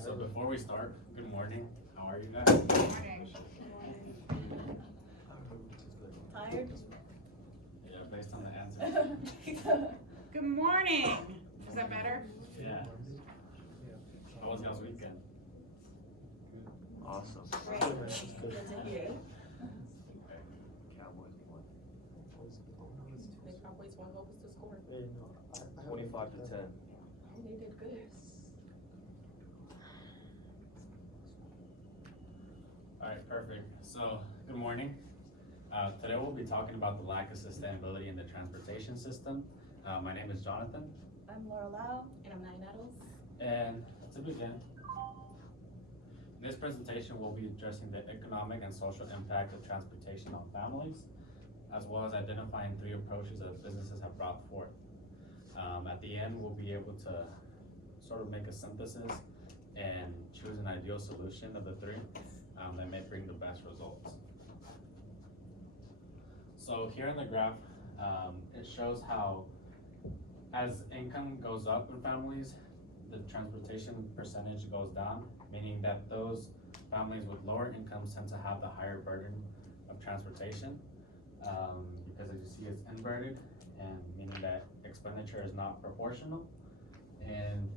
So before we start, good morning. How are you guys? Morning. Tired? Yeah, based on the answer. Good morning. Is that better? Yeah. How was y'all's weekend? Awesome. Great. Good to hear. Cowboys won. The Cowboys won. What was the score? 25-10. They did good. All right, perfect. So, good morning. Today we'll be talking about the lack of sustainability in the transportation system. My name is Jonathan, I'm Laura Lau. And I'm Nine Nettles. and to begin, in this presentation we'll be addressing the economic and social impact of transportation on families, as well as identifying 3 approaches that businesses have brought forth. At the end, we'll be able to sort of make a synthesis and choose an ideal solution of the 3 that may bring the best results. So here in the graph, it shows how as income goes up in families, the transportation percentage goes down, meaning that those families with lower incomes tend to have the higher burden of transportation, because as you see it's inverted, and meaning that expenditure is not proportional. And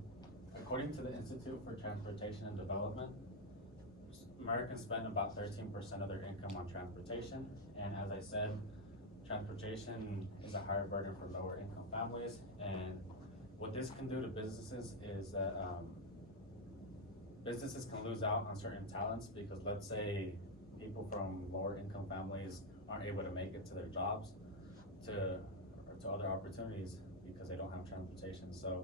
according to the Institute for Transportation and Development, Americans spend about 13% of their income on transportation, and as I said, transportation is a higher burden for lower income families. And what this can do to businesses is that businesses can lose out on certain talents, because let's say people from lower income families aren't able to make it to their jobs or to other opportunities because they don't have transportation. So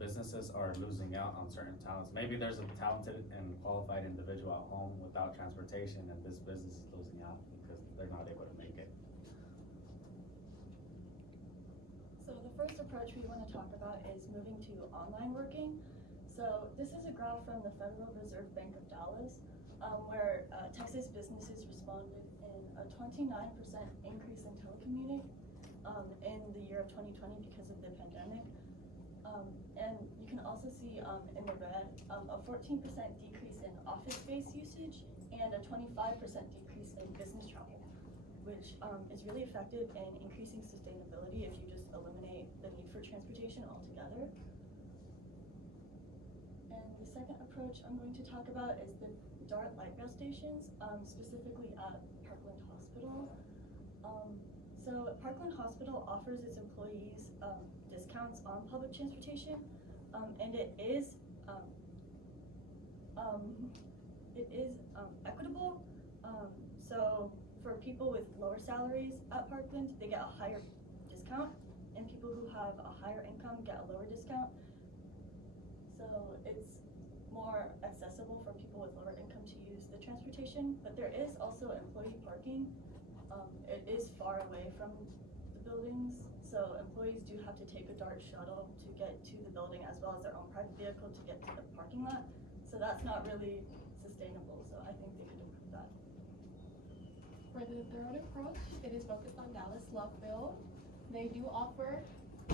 businesses are losing out on certain talents. Maybe there's a talented and qualified individual at home without transportation, and this business is losing out because they're not able to make it. So the first approach we want to talk about is moving to online working. So this is a graph from the Federal Reserve Bank of Dallas, where Texas businesses responded in a 29% increase in telecommuting in the year of 2020 because of the pandemic. And you can also see in the red a 14% decrease in office space usage and a 25% decrease in business travel, which is really effective in increasing sustainability if you just eliminate the need for transportation altogether. And the second approach I'm going to talk about is the DART light rail stations, specifically at Parkland Hospital. So Parkland Hospital offers its employees discounts on public transportation, and it is equitable. So for people with lower salaries at Parkland, they get a higher discount, and people who have a higher income get a lower discount. So it's more accessible for people with lower income to use the transportation, but there is also employee parking. It is far away from the buildings, so employees do have to take a DART shuttle to get to the building, as well as their own private vehicle to get to the parking lot. So that's not really sustainable, so I think they could improve that. For the third approach, it is focused on Dallas Loveville. They do offer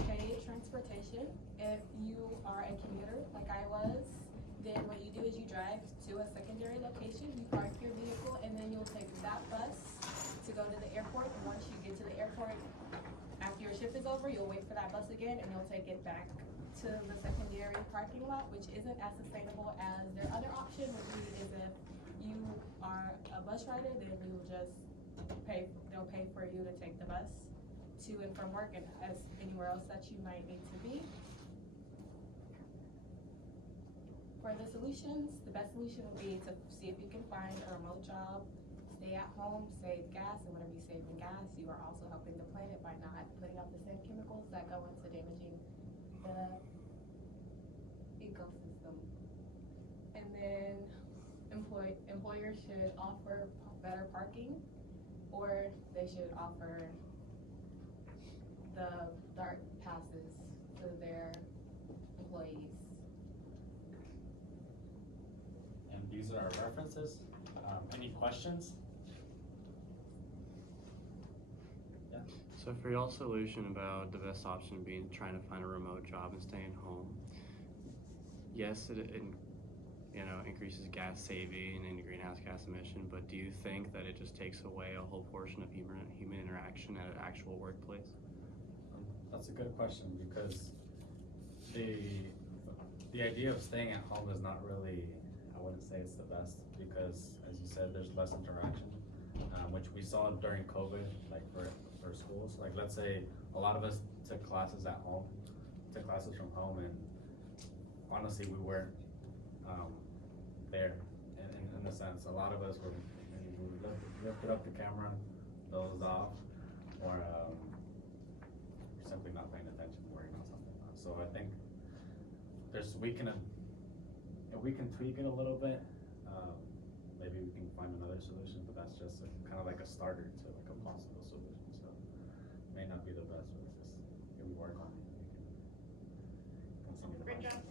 paid transportation. If you are a commuter like I was, then what you do is you drive to a secondary location, you park your vehicle, and then you'll take that bus to go to the airport. And once you get to the airport, after your shift is over, you'll wait for that bus again, and you'll take it back to the secondary parking lot, which isn't as sustainable as their other option, which is if you are a bus rider, then you will just they'll pay for you to take the bus to and from work and as anywhere else that you might need to be. For the solutions, the best solution would be to see if you can find a remote job, stay at home, save gas, and whenever you save in gas, you are also helping the planet by not putting out the same chemicals that go into damaging the ecosystem. And then employers should offer better parking, or they should offer the DART passes to their employees. And these are our references. Any questions? Yeah. So for y'all's solution about the best option being trying to find a remote job and staying home, yes, it increases gas saving and greenhouse gas emission, but do you think that it just takes away a whole portion of human interaction at an actual workplace? That's a good question, because the idea of staying at home is not really, I wouldn't say it's the best, because as you said, there's less interaction, which we saw during COVID, like for schools. Like, let's say a lot of us took classes at home, took classes from home, and honestly, we weren't there in a sense. A lot of us were, we lifted up the camera, dozed off, or simply not paying attention, worrying on something else. So I think if we can tweak it a little bit, maybe we can find another solution, but that's just kind of like a starter to like a possible solution. So may not be the best, but it's just, if we work on it, we can continue to Great find job.